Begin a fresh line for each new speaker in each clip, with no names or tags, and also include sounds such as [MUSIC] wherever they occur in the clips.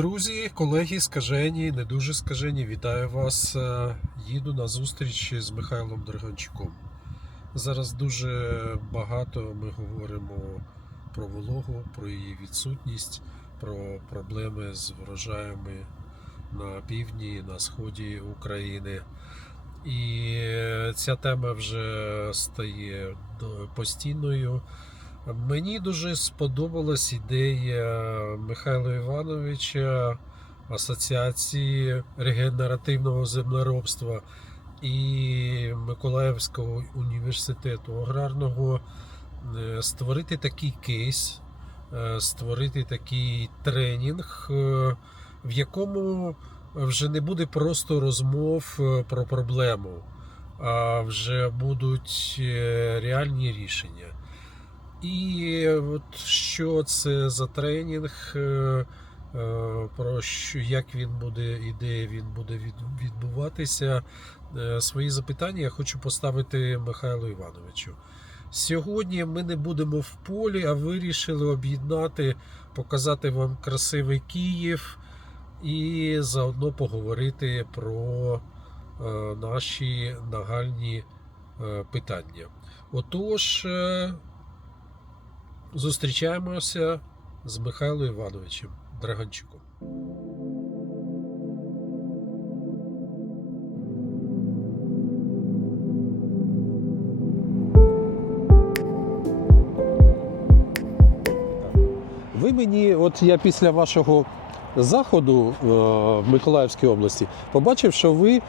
Друзі, колеги, скажені, не дуже скажені, вітаю вас. Е, Їду на зустріч з Михайлом Драганчуком. Зараз дуже багато ми говоримо про вологу, про її відсутність, про проблеми з врожаями на півдні, на сході України. І е, ця тема вже стає постійною. Мені дуже сподобалась ідея Михайла Івановича Асоціації регенеративного землеробства і Миколаївського університету аграрного е, створити такий кейс, е, створити такий тренінг, е, в якому вже не буде просто розмов про проблему, а вже будуть реальні рішення. І от що це за тренінг, е, е, про що як він буде, ідея він буде відбуватися. Е, Свої запитання я хочу поставити Михайлу Івановичу. Сьогодні ми не будемо в полі, а вирішили об'єднати, показати вам красивий Київ і заодно поговорити про наші нагальні питання. Отож, Зустрічаємося з Михайлом Івановичем Драганчуком. Ви мені, от я після вашого заходу е, в Миколаївській області побачив, що ви е,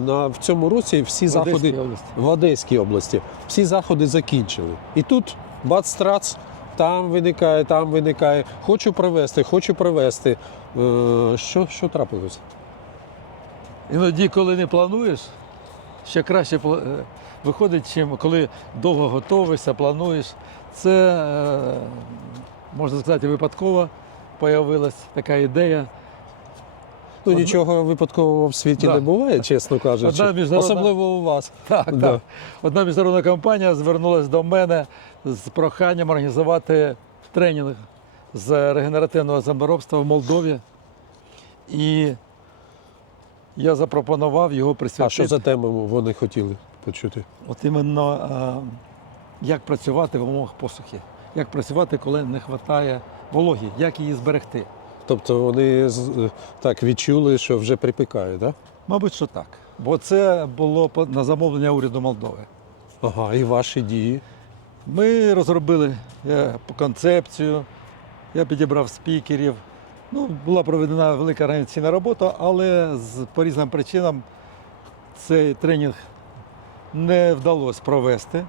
на, в цьому році всі заходи в Одеській області. Всі заходи закінчили. І тут бац-трац, там виникає, там виникає. Хочу провести, хочу провести. Е, що, що трапилось?
Іноді, коли не плануєш, ще краще е, виходить, чим коли довго готовишся, плануєш. Це, е, можна сказати, випадково появилась така ідея.
Ну нічого випадкового в світі
Да.
не буває, чесно кажучи.
Одна міжнародна-
Особливо у вас. [LAUGHS]
Так,
Да.
так. Одна міжнародна компанія звернулася до мене з проханням організувати тренінг з регенеративного землеробства в Молдові. І я запропонував його присвятити.
А що за тему вони хотіли почути?
От іменно а, як працювати в умовах посухи, як працювати, коли не вистачає вологі, як її зберегти.
Тобто вони так відчули, що вже припікає, так?
Мабуть, що так. Бо це було на замовлення уряду Молдови.
Ага, і ваші дії.
Ми розробили е, концепцію, я підібрав спікерів. Ну, була проведена велика організаційна робота, але з, по різним причинам цей тренінг не вдалося провести.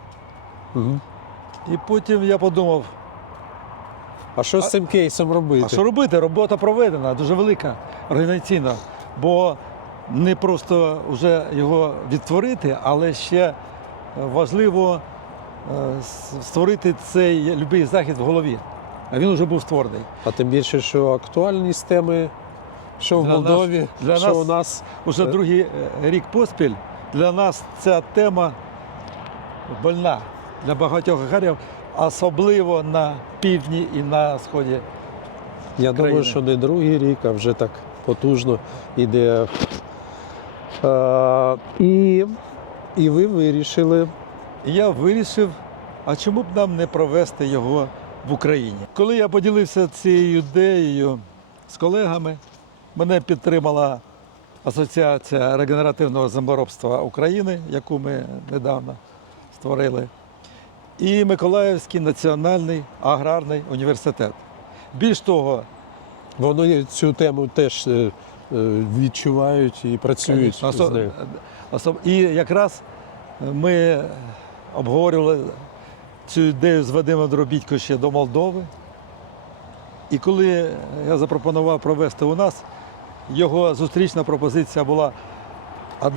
Угу.
І потім я подумав,
А що з цим кейсом робити?
А що робити? Робота проведена, дуже велика організаційна. Бо не просто вже його відтворити, але ще е, важливо е, створити цей любий захід в голові. А він вже був створений.
А тим більше, що актуальність теми, що в
Для нас-
Молдові,
для
що
нас-
у нас.
Уже
Е.
другий рік поспіль для нас ця тема больна для багатьох аграрів, особливо на півдні і на сході.
Я думаю, що не другий рік, а вже так потужно іде. Е, і, і ви вирішили.
Я вирішив, а чому б нам не провести його в Україні? Коли я поділився цією ідеєю з колегами, мене підтримала Асоціація регенеративного землеробства України, яку ми недавно створили, і Миколаївський національний аграрний університет. Більш того,
Вони цю тему теж е, е, відчувають і працюють з нею.
осо- І якраз ми обговорювали цю ідею з Вадимом Дробітько ще до Молдови. І коли я запропонував провести у нас, його зустрічна пропозиція була. А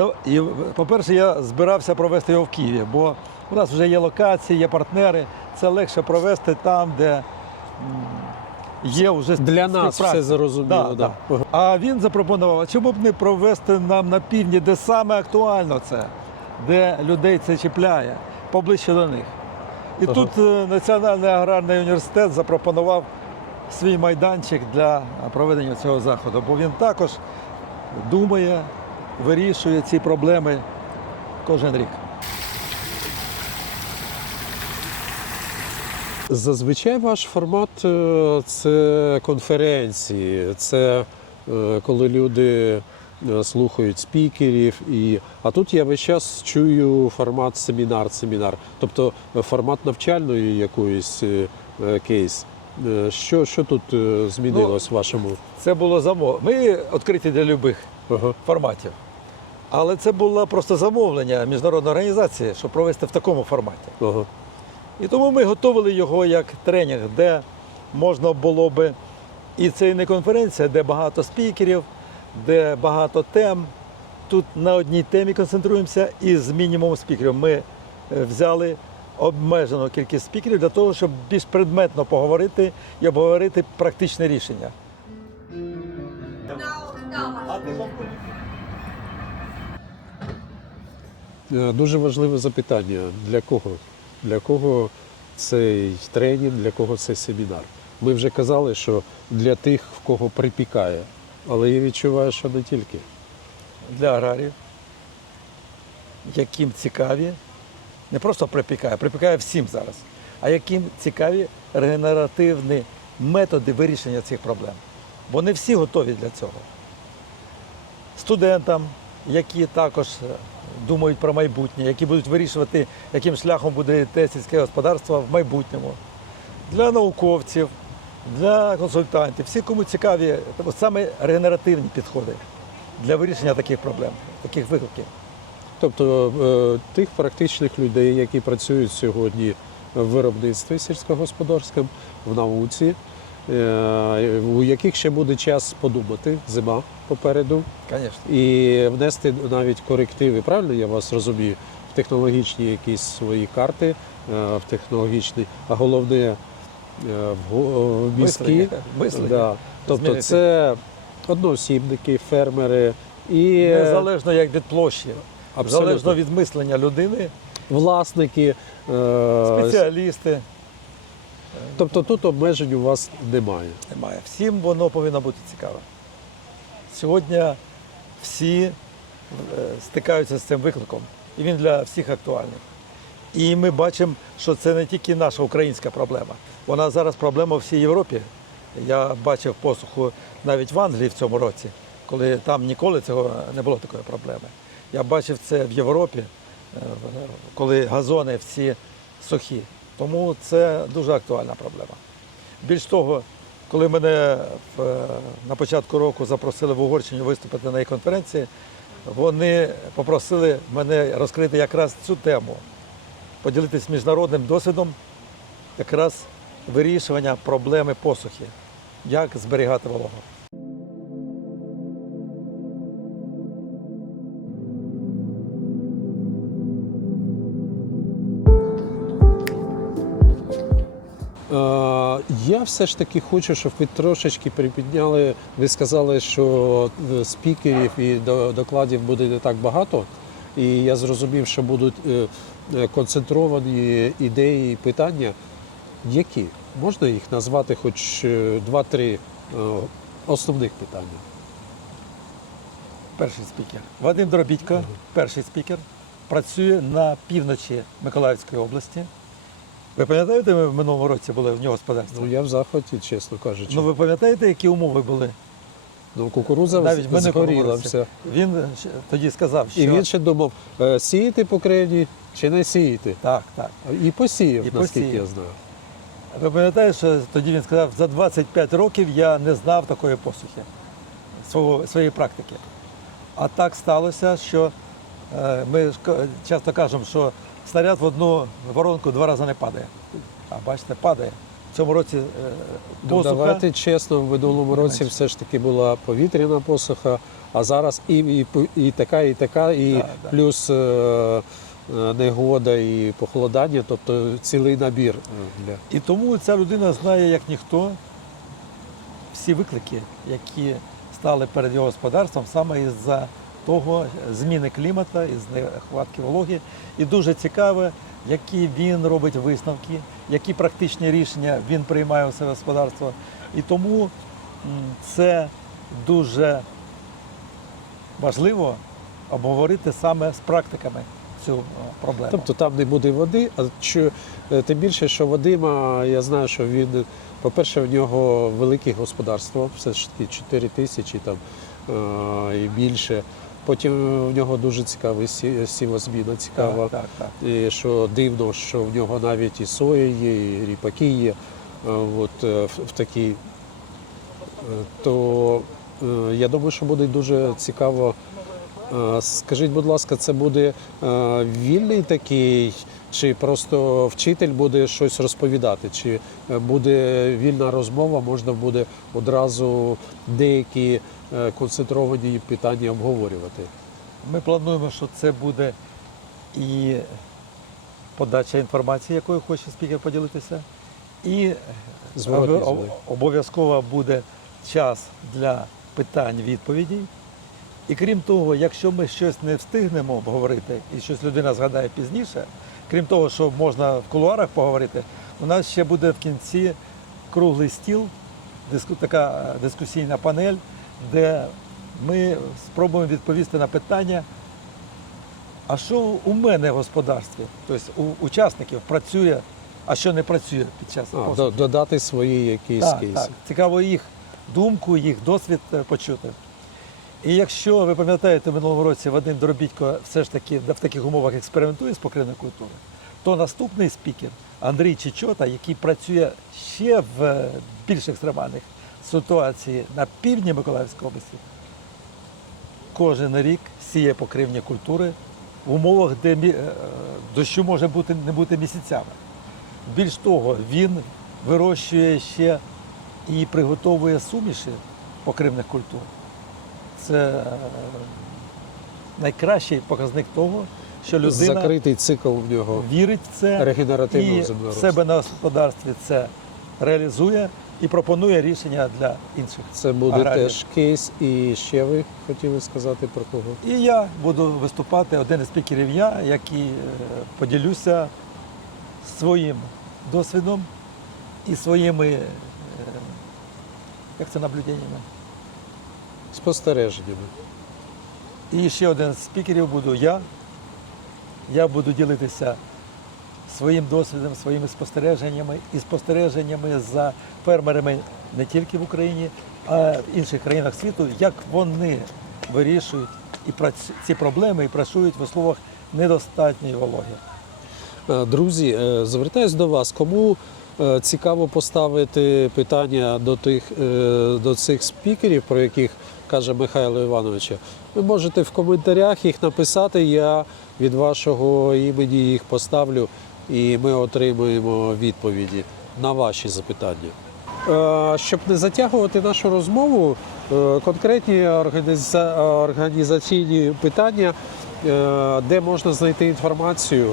по-перше, я збирався провести його в Києві, бо у нас вже є локації, є партнери. Це легше провести там, де є вже
Для нас все зрозуміло.
Да,
Да,
А він запропонував, чому б не провести нам на півдні, де саме актуально це, де людей це чіпляє, поближче до них. І
Ага.
тут е, Національний аграрний університет запропонував свій майданчик для проведення цього заходу, бо він також думає, вирішує ці проблеми кожен рік.
Зазвичай ваш формат е, це конференції, це е, коли люди е, слухають спікерів. І... А тут я весь час чую формат семінар-семінар, тобто формат навчальної якоїсь кейс. Що, що тут змінилось в вашому?
Це було замов. Ми відкриті для будь-яких
Ага.
форматів. Але це було просто замовлення міжнародної організації, щоб провести в такому форматі.
Ага.
І тому ми готували його як тренінг, де можна було би, і це і не конференція, де багато спікерів, де багато тем. Тут на одній темі концентруємося і з мінімумом спікерів. Ми е, взяли обмежену кількість спікерів для того, щоб більш предметно поговорити і обговорити практичне рішення.
Е, Дуже важливе запитання. Для кого? Для кого цей тренінг, для кого цей семінар? Ми вже казали, що для тих, в кого припікає. Але я відчуваю, що не тільки.
для аграріїв, яким цікаві, не просто припікає, припікає всім зараз, а яким цікаві регенеративні методи вирішення цих проблем. Бо не всі готові для цього. Студентам, які також думають про майбутнє, які будуть вирішувати, яким шляхом буде йти сільське господарство в майбутньому, для науковців, для консультантів, всі, кому цікаві саме регенеративні підходи для вирішення таких проблем, таких викликів.
Тобто е, тих практичних людей, які працюють сьогодні в виробництві сільськогосподарському, в науці, у яких ще буде час подумати, зима попереду,
Звісно.
і внести навіть корективи, правильно я вас розумію, в технологічні якісь свої карти, е, в технологічні, а головне е, в мізки.
Мислення.
Да. Тобто
Змінити.
це одноосібники, фермери і е,
Незалежно як від площі,
абсолютно
залежно від мислення людини,
власники. е,
спеціалісти.
Тобто тут обмежень у вас немає.
Немає. Всім воно повинно бути цікаве. Сьогодні всі е, стикаються з цим викликом, і він для всіх актуальний. І ми бачимо, що це не тільки наша українська проблема. Вона зараз проблема в всій Європі. Я бачив посуху навіть в Англії в цьому році, коли там ніколи цього не було такої проблеми. Я бачив це в Європі, е, коли газони всі сухі. Тому це дуже актуальна проблема. Більш того, коли мене е, на початку року запросили в Угорщині виступити на їх конференції, вони попросили мене розкрити якраз цю тему, поділитися міжнародним досвідом якраз вирішування проблеми посухи, як зберігати вологу.
Я все ж таки хочу, щоб ви трошечки припідняли. Ви сказали, що е, спікерів і докладів буде не так багато. І я зрозумів, що будуть е, е, концентровані ідеї і питання. Які? Можна їх назвати хоч е, два-три е, основних питання?
Перший спікер. Вадим Дробітько, перший спікер, працює на півночі Миколаївської області. Ви пам'ятаєте, ми в минулому році були в нього господарство?
Ну я в захваті, чесно кажучи.
Ну ви пам'ятаєте, які умови були?
Ну, кукурудза
Навіть
згоріла все.
Він ще тоді сказав, що
І він ще думав, е, сіяти по крайні чи не сіяти.
так, так.
І посіяв,
І
наскільки
посіяв.
я знаю.
Ви пам'ятаєте, що тоді він сказав, за 25 років я не знав такої посухи свого, своєї практики. А так сталося, що е, ми ж ка- часто кажемо, що снаряд в одну воронку два рази не падає. А бачите, падає. В цьому році е,
Ну,
посуха.
давайте чесно, в минулому році все ж таки була повітряна посуха, а зараз і, і, і така, і така, і
Да, да.
плюс е, е, негода і похолодання, тобто цілий набір для.
І тому ця людина знає, як ніхто, всі виклики, які стали перед його господарством саме із-за того зміни клімату, із нехватки вологи. І дуже цікаве, які він робить висновки, які практичні рішення він приймає у своє господарство. І тому це дуже важливо обговорити саме з практиками цю е, проблему.
Тобто там не буде води, а що, е, тим більше, що Вадима, я знаю, що він, по-перше, в нього велике господарство, все ж таки 4 тисячі там е, і більше. Потім в нього дуже цікавий сі- сівозміна, цікава.
Так, так, так.
І що дивно, що в нього навіть і соя є, і ріпаки є. е, От, е, в, в такій. Е, То я думаю, що буде дуже цікаво. Скажіть, будь ласка, це буде вільний такий, чи просто вчитель буде щось розповідати, чи буде вільна розмова, можна буде одразу деякі концентровані питання обговорювати.
Ми плануємо, що це буде і подача інформації, якою хоче спікер поділитися, і
зв'язок.
обов'язково буде час для питань, відповідей. І крім того, якщо ми щось не встигнемо обговорити і щось людина згадає пізніше, крім того, що можна в кулуарах поговорити, у нас ще буде в кінці круглий стіл, диску- така е, дискусійна панель, де ми спробуємо відповісти на питання, а що у мене в господарстві, тобто у учасників працює, а що не працює під час
А, до- додати свої якісь
Так,
кейси.
так. Цікаво їх думку, їх досвід е, почути. І якщо ви пам'ятаєте, в минулому році Вадим Доробітько все ж таки в таких умовах експериментує з покривною культурою, то наступний спікер Андрій Чечота, який працює ще в е, більш екстремальних ситуації на півдні Миколаївської області, кожен рік сіє покривні культури в умовах, де е, дощу може бути не бути місяцями. Більш того, він вирощує ще і приготовує суміші покривних культур. Це е, найкращий показник того, що людина
Закритий цикл в нього
вірить в це
регенеративного
і в себе на господарстві це реалізує і пропонує рішення для інших.
Це буде
аграріїв.
теж кейс. І ще ви хотіли сказати про кого?
І я буду виступати один із спікерів я, який е, поділюся своїм досвідом і своїми е, як це наблюденнями.
Спостереженнями.
І ще один з спікерів буду я. Я буду ділитися своїм досвідом, своїми спостереженнями і спостереженнями за фермерами не тільки в Україні, а в інших країнах світу, як вони вирішують і ці проблеми і працюють в условах недостатньої вологи.
Е, Друзі, е, звертаюсь до вас. Кому е, цікаво поставити питання до тих до цих спікерів, про яких каже Михайло Іванович, ви можете в коментарях їх написати. Я від вашого імені їх поставлю, і ми отримуємо відповіді на ваші запитання. Е, Щоб не затягувати нашу розмову, е, конкретні організаційні питання, е, де можна знайти інформацію,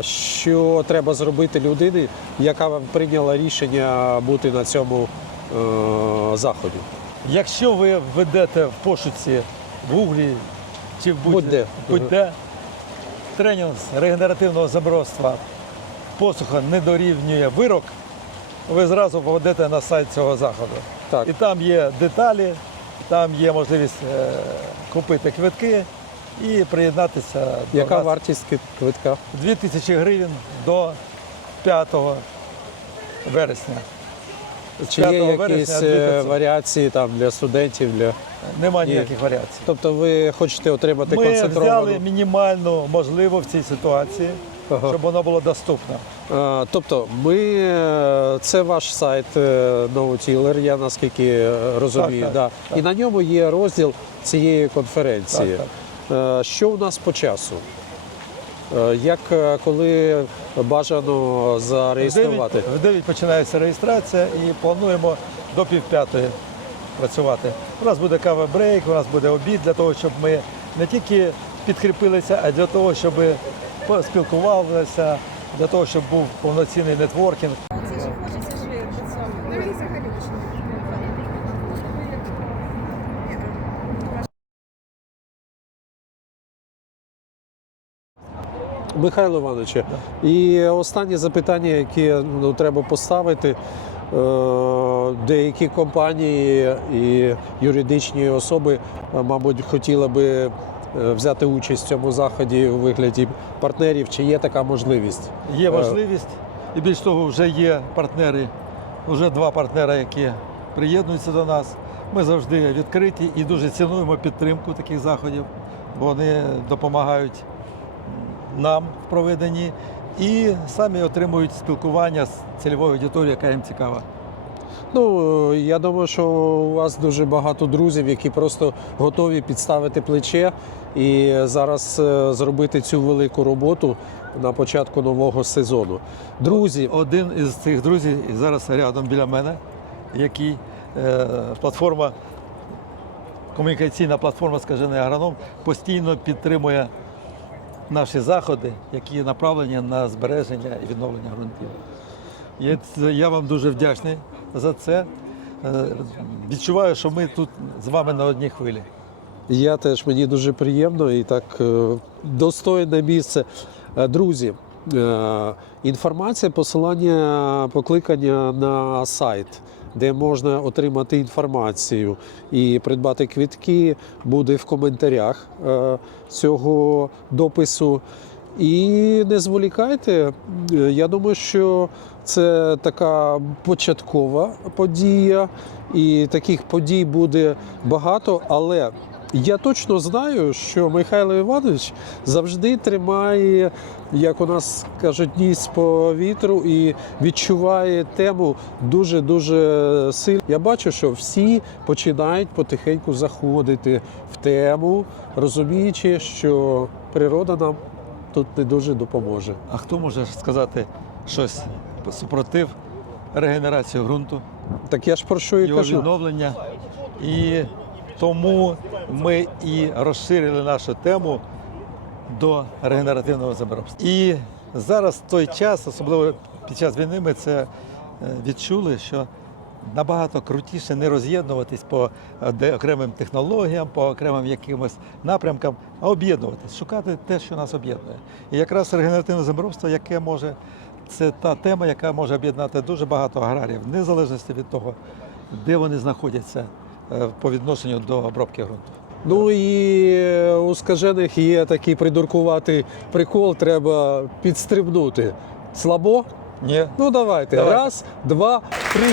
що треба зробити людині, яка прийняла рішення бути на цьому заході.
Якщо ви введете в пошуці в гуглі чи в будь-
Будь-де.
будь-де тренінг з регенеративного забродства посуха не дорівнює вирок, ви зразу попадете на сайт цього заходу.
Так.
І там є деталі, там є можливість е, купити квитки і приєднатися до
Яка
нас.
вартість квитка?
2000 гривень до 5 вересня.
Чи є якісь е,
2500.
варіації там для студентів? Для...
Нема
Ні.
ніяких варіацій.
Тобто ви хочете отримати
Ми
концентровану?
взяли мінімально можливо в цій ситуації,
Ага.
щоб воно було доступно.
Е, Тобто, ми е, це ваш сайт е, NoTiller, я наскільки розумію.
Так,
да.
так,
І на ньому є розділ цієї конференції.
Так,
Е, Що у нас по часу? Е, Як е, коли бажано зареєструвати?
в 9 починається реєстрація і плануємо до півп'ятої працювати. У нас буде кава-брейк, у нас буде обід для того, щоб ми не тільки підкріпилися, а для того, щоб поспілкувалися, для того, щоб був повноцінний нетворкінг.
Це ж хочеться ж по цьому. Дивись, взагалі
Михайло Івановичу, і останнє запитання, яке ну, треба поставити. Е, Деякі компанії і юридичні особи, е, мабуть, хотіли би е, взяти участь в цьому заході у вигляді партнерів. Чи є така можливість?
Є можливість, і більш того, вже є партнери, вже два партнери, які приєднуються до нас. Ми завжди відкриті і дуже цінуємо підтримку таких заходів. бо Вони допомагають нам в проведенні і самі отримують спілкування з цільовою аудиторією, яка їм цікава.
Ну, е, я думаю, що у вас дуже багато друзів, які просто готові підставити плече і зараз е, зробити цю велику роботу на початку нового сезону. Друзі,
Один із цих друзів зараз рядом біля мене, який е, платформа, комунікаційна платформа «Скажений агроном постійно підтримує наші заходи, які направлені на збереження і відновлення ґрунтів. Я, я вам дуже вдячний за це. Е, Відчуваю, що ми тут з вами на одній хвилі.
Я теж мені дуже приємно і так е, достойне місце. Е, Друзі, інформація, посилання, покликання на сайт, де можна отримати інформацію і придбати квітки, буде в коментарях е, цього допису. І не зволікайте. Я думаю, що це така початкова подія, і таких подій буде багато, але я точно знаю, що Михайло Іванович завжди тримає, як у нас кажуть, ніс по вітру і відчуває тему дуже дуже сильно. Я бачу, що всі починають потихеньку заходити в тему, розуміючи, що природа нам тут не дуже допоможе.
А хто може сказати щось супротив регенерації ґрунту?
Так я ж про що і
його
кажу.
відновлення. І тому ми і розширили нашу тему до регенеративного землеробства. І зараз той час, особливо під час війни, ми це е, відчули, що набагато крутіше не роз'єднуватись по е, окремим технологіям, по окремим якимось напрямкам, а об'єднуватись, шукати те, що нас об'єднує. І якраз регенеративне землеробство, яке може, це та тема, яка може об'єднати дуже багато аграріїв, в незалежності від того, де вони знаходяться по відношенню до обробки ґрунту.
Ну і е, у скажених є такий придуркуватий прикол, треба підстрибнути. Слабо?
Ні,
Ну давайте.
Давайте.
Раз, два, три.